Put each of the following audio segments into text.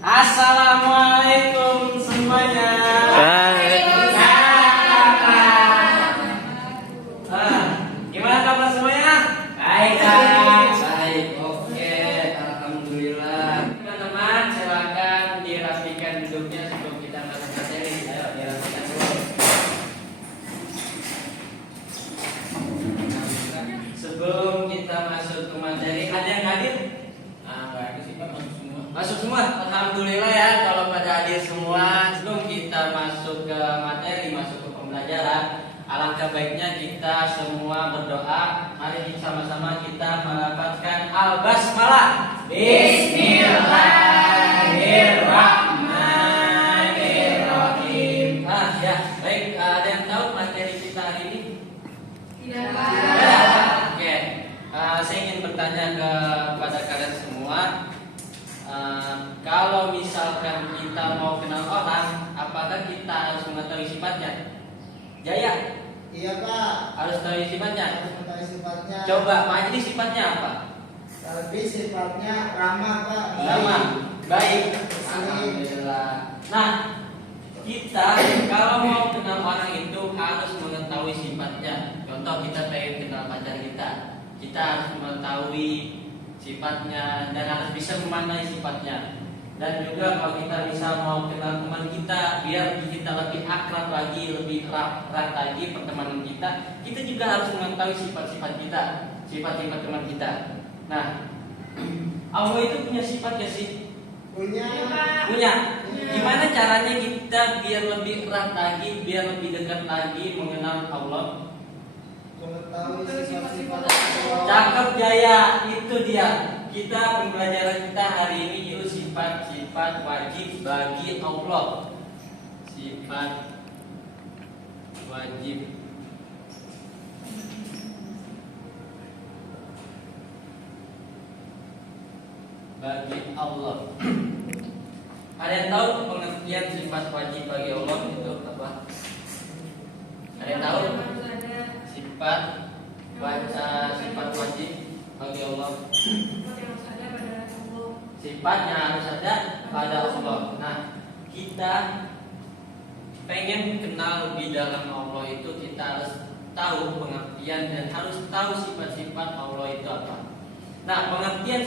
Assalamualaikum semuanya. Gimana kabar semuanya? Baik, baik. Oke, alhamdulillah. Teman-teman, silakan dirapikan duduknya sebelum kita masuk materi. Ayo, dirapikan dulu. Sebelum kita masuk ke materi, ada yang hadir? Masuk semua. Alhamdulillah ya kalau pada hadir semua. Sebelum kita masuk ke materi, masuk ke pembelajaran, alangkah baiknya kita semua berdoa. Mari sama-sama kita melafazkan al-basmalah. Bismillahirrahmanirrahim. Ya, baik. Ada yang tahu materi kita hari ini? Tidak. Oke. Saya ingin bertanya kepada kalian semua. Kalau misalkan kita mau kenal orang, apakah kita harus mengetahui sifatnya? Jaya? Iya Pak. Harus tahu sifatnya? Harus mengetahui sifatnya. Coba, Pak, ini sifatnya apa? Lebih sifatnya ramah Pak. Ramah. Baik. Saling. Alhamdulillah. Nah, kita kalau mau kenal orang itu harus mengetahui sifatnya. Contoh, kita pengen kenal pacar kita, kita harus mengetahui sifatnya dan harus bisa memaknai sifatnya. Dan juga kalau kita bisa mau kenal teman kita biar kita lebih akrab lagi, lebih erat lagi pertemanan kita, kita juga harus mengetahui sifat-sifat kita, sifat-sifat teman kita. Nah, Allah itu punya sifat ya sih? Punya. Punya. Gimana caranya kita biar lebih erat lagi, biar lebih dekat lagi mengenal Allah? Mengetahui sifat-sifat Allah. Cakep Jaya, itu dia. Kita pembelajaran kita hari ini yaitu sifat-sifat wajib bagi Allah. Sifat wajib bagi Allah. Ada yang tahu pengertian sifat wajib bagi Allah itu apa? Ada yang tahu? Sifat wajib bagi Allah. Sifatnya harus ada pada Allah. Nah, kita pengen kenal lebih dalam Allah itu kita harus tahu pengertian dan harus tahu sifat-sifat Allah itu apa. Nah, pengertian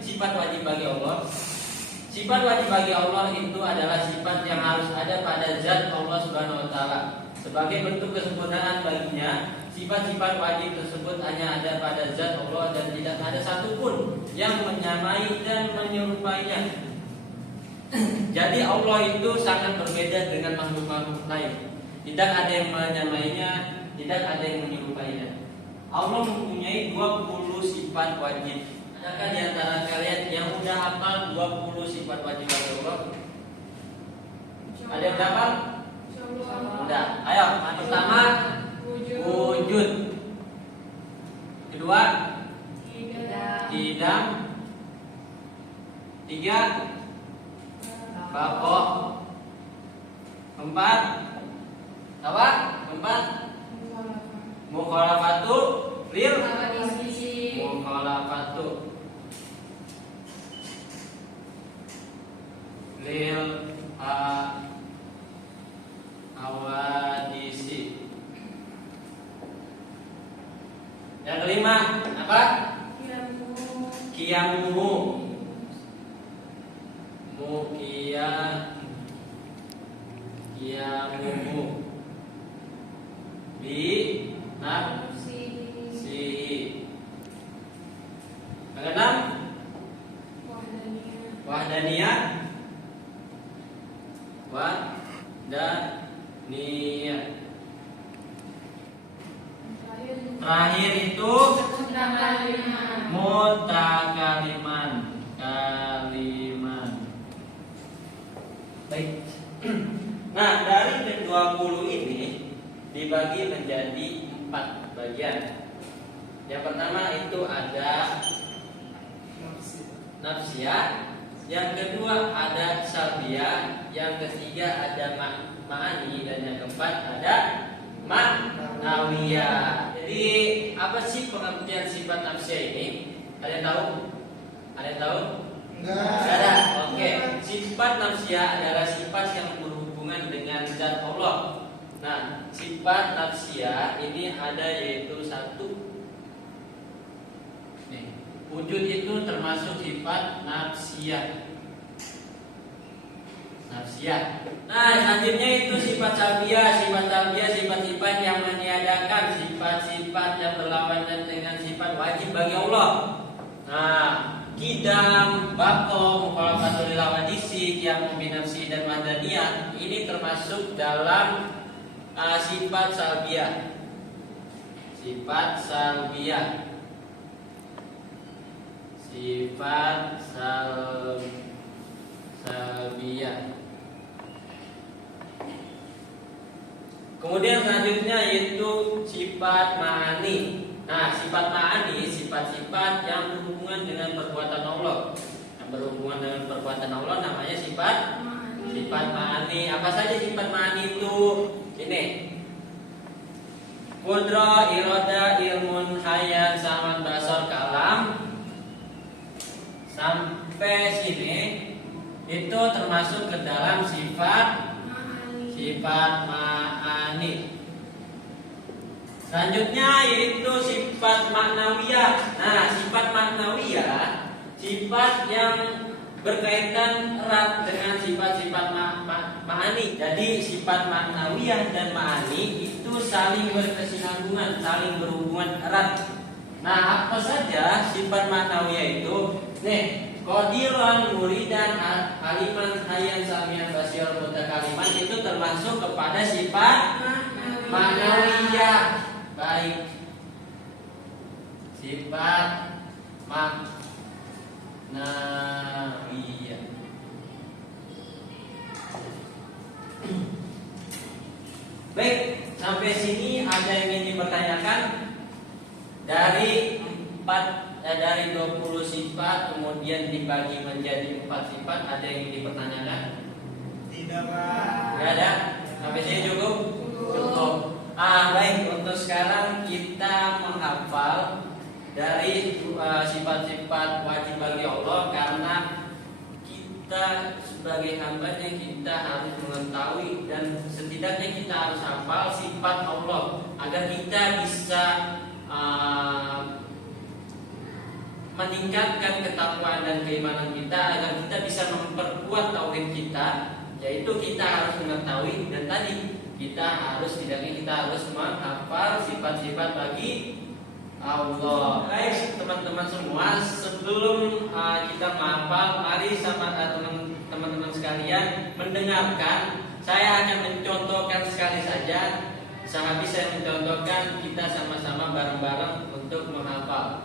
sifat wajib bagi Allah. Sifat wajib bagi Allah itu adalah sifat yang harus ada pada zat Allah Subhanahu wa taala. Sebagai bentuk kesempurnaan baginya, sifat-sifat wajib tersebut hanya ada pada zat Allah dan tidak ada satupun yang menyamai dan menyerupainya. Jadi Allah itu sangat berbeda dengan makhluk-makhluk lain. Tidak ada yang menyamainya, tidak ada yang menyerupainya. Allah mempunyai 20 sifat wajib. Adakah di antara kalian yang udah hafal 20 sifat wajib bagi Allah? Ada yang hafal? Udah. Ayo, pertama wujud. Kedua tidak. Tiga bako. Keempat apa? Keempat mukhalafatu lil mukhalafatu lil awadisi. Yang kelima apa? Qiyamuhu. Qiyamuhu bi nafsihi. Yang keenam wahdaniyah. Terakhir itu mutakaliman. Kaliman. Baik. Nah, dari ke-20 ini dibagi menjadi 4 bagian. Yang pertama itu ada nafsiyah, yang kedua ada syar'iyah, yang ketiga ada ma'ani, dan yang keempat ada ma'nawiyah. Jadi apa sih pengertian sifat nafsiyah ini? Ada yang tahu? Ada yang tahu? Enggak. Enggak ada. sifat nafsiyah adalah sifat yang berhubungan dengan zat Allah. Nah, sifat nafsiyah ini ada yaitu satu. Nih, wujud itu termasuk sifat nafsiyah. Nah, selanjutnya itu sifat salbiyah. Sifat salbiyah sifat-sifat yang meniadakan, sifat-sifat yang berlawanan dengan sifat wajib bagi Allah. Nah, kidam, bako, mukhalafatul lawadisi, yang binafsi dan madaniyah ini termasuk dalam sifat salbiyah. Sifat salbiyah. Sifat salbiyah. Kemudian selanjutnya yaitu sifat ma'ani. Nah, sifat ma'ani sifat-sifat yang berhubungan dengan perbuatan Allah. Yang berhubungan dengan perbuatan Allah namanya sifat ma'ani. Apa saja sifat ma'ani itu? Ini. Qudra, irada, ilmun, hayat, saman, basar, kalam. Sampai sini itu termasuk ke dalam sifat ma'ani. Selanjutnya yaitu sifat maknawiyah. Nah, sifat maknawiyah sifat yang berkaitan erat dengan sifat-sifat ma'ani. Jadi sifat maknawiyah dan ma'ani itu saling berkesinambungan, saling berhubungan erat. Nah, apa saja sifat maknawiyah itu? Nih, qadiran, muridan, aliman, hayyan, samian, basiran, mutakaliman itu termasuk kepada sifat maknawiyah. Baik. Sifat maknawiyah. Baik, sampai sini ada yang ingin dipertanyakan? Dari 20 sifat kemudian dibagi menjadi 4 sifat, ada yang ingin dipertanyakan? Tidak, Pak. Tidak ada? Sampai sini cukup? Cukup. Baik, untuk sekarang kita menghafal dari sifat-sifat wajib bagi Allah, karena kita sebagai hambanya kita harus mengetahui dan setidaknya kita harus hafal sifat Allah agar kita bisa meningkatkan ketakwaan dan keimanan kita, agar kita bisa memperkuat tauhid kita, yaitu kita harus mengetahui dan tadi kita harus menghafal sifat-sifat bagi Allah. Baik, teman-teman semua, sebelum kita menghafal, mari sama teman-teman sekalian mendengarkan. Saya akan mencontohkan sekali saja. Sehabis saya mencontohkan, kita sama-sama bareng-bareng untuk menghafal.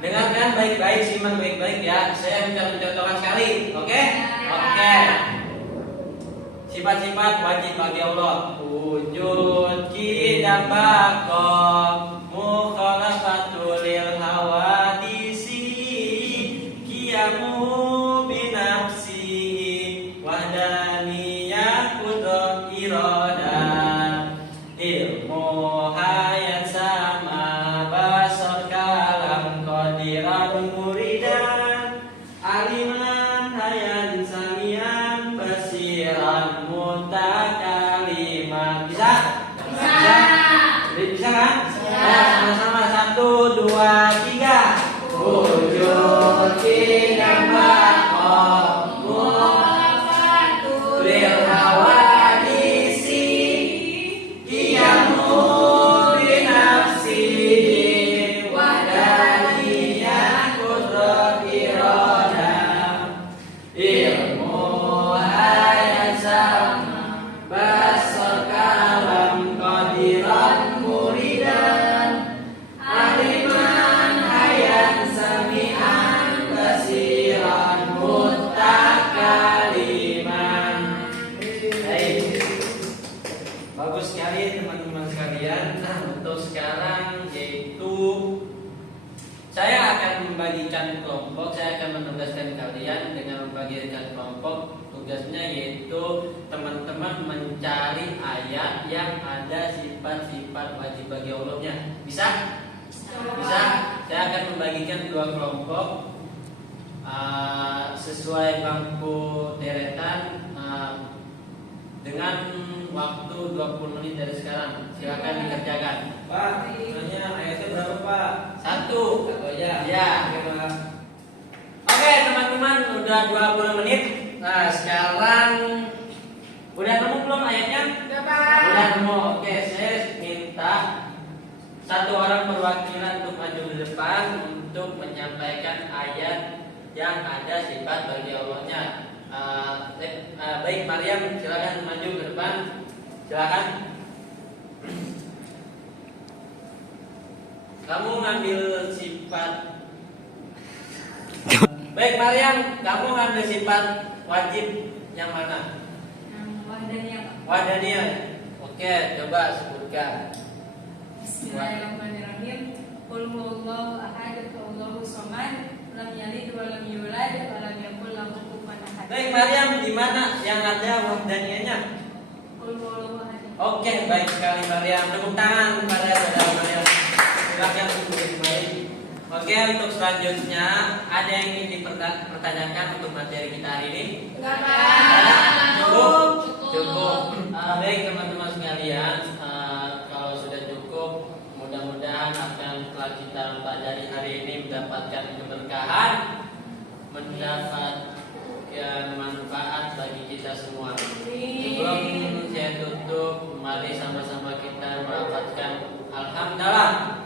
Dengarkan baik-baik, simak baik-baik ya. Saya minta mencontohkan sekali, oke? Oke. Sifat-sifat wajib bagi Allah. Wujud, qidam, baqa, mukhalafatul lil hawadisi, qiyamu binafsi, wahdaniyah, qudrat, irada, ilmu, hayat, sama, basar, kalam, qadiran, muridan, aliman, hayat, samian, basiran, mutakaliman. Bisa? Bisa kan? Sama-sama 1, 2, 3. Wujud, qidam, baqa, mukhalafatul lil hawadisi, qiyamu binafsi, wahdaniyah, qudrat, irada, ilmu, hayat, sama, basar, kalam, qadiran, muridan, aliman, hayat, sami'an, basiran, mutakaliman. Baik. Bagus sekali teman-teman sekalian. Nah, untuk sekarang yaitu saya akan membagikan kelompok. Saya akan menugaskan kalian dengan membagikan kelompok. Tugasnya yaitu teman-teman mencari ayat yang ada sifat-sifat wajib bagi Allahnya. Bisa? Bisa? Saya akan membagikan 2 kelompok sesuai bangku deretan dengan waktu 20 menit dari sekarang. Silakan dikerjakan. Pak, nanya ayatnya berapa Pak? Satu. Satu aja. Ya. Oke Pak. Oke teman-teman, udah 20 menit. Nah sekarang udah nemu belum ayatnya? Udah, Pak. Udah nemu. Oke, saya minta satu orang perwakilan untuk maju ke depan untuk menyampaikan ayat yang ada sifat bagi Allahnya. Baik Maryam, silakan maju ke depan. Silakan. Kamu ngambil sifat. Baik Maryam, kamu ngambil sifat wajib yang mana? Wahdaniyah, Pak. Wadaniyah. Oke, coba sebutkan. Bismillahirrahmanirrahim. Qul huwallahu ahad, Allahu samad, lam yalid wa lam yulad wa lam yakul lahu kufuwan ahad. Baik Maryam, di mana yang ada wahdaniyahnya? Qul huwallahu ahad. Oke, baik sekali Maryam. Tepuk tangan kepada saudara Maryam. Silakan untuk kembali. Oke, untuk selanjutnya ada yang ingin dipertanyakan untuk materi kita hari ini? Enggak, Cukup? Cukup. Baik teman-teman sekalian, kalau sudah cukup, mudah-mudahan apa yang telah kita pelajari hari ini mendapatkan keberkahan, mendapatkan manfaat bagi kita semua. Sebelum saya tutup, mari sama-sama kita melafazkan alhamdulillah.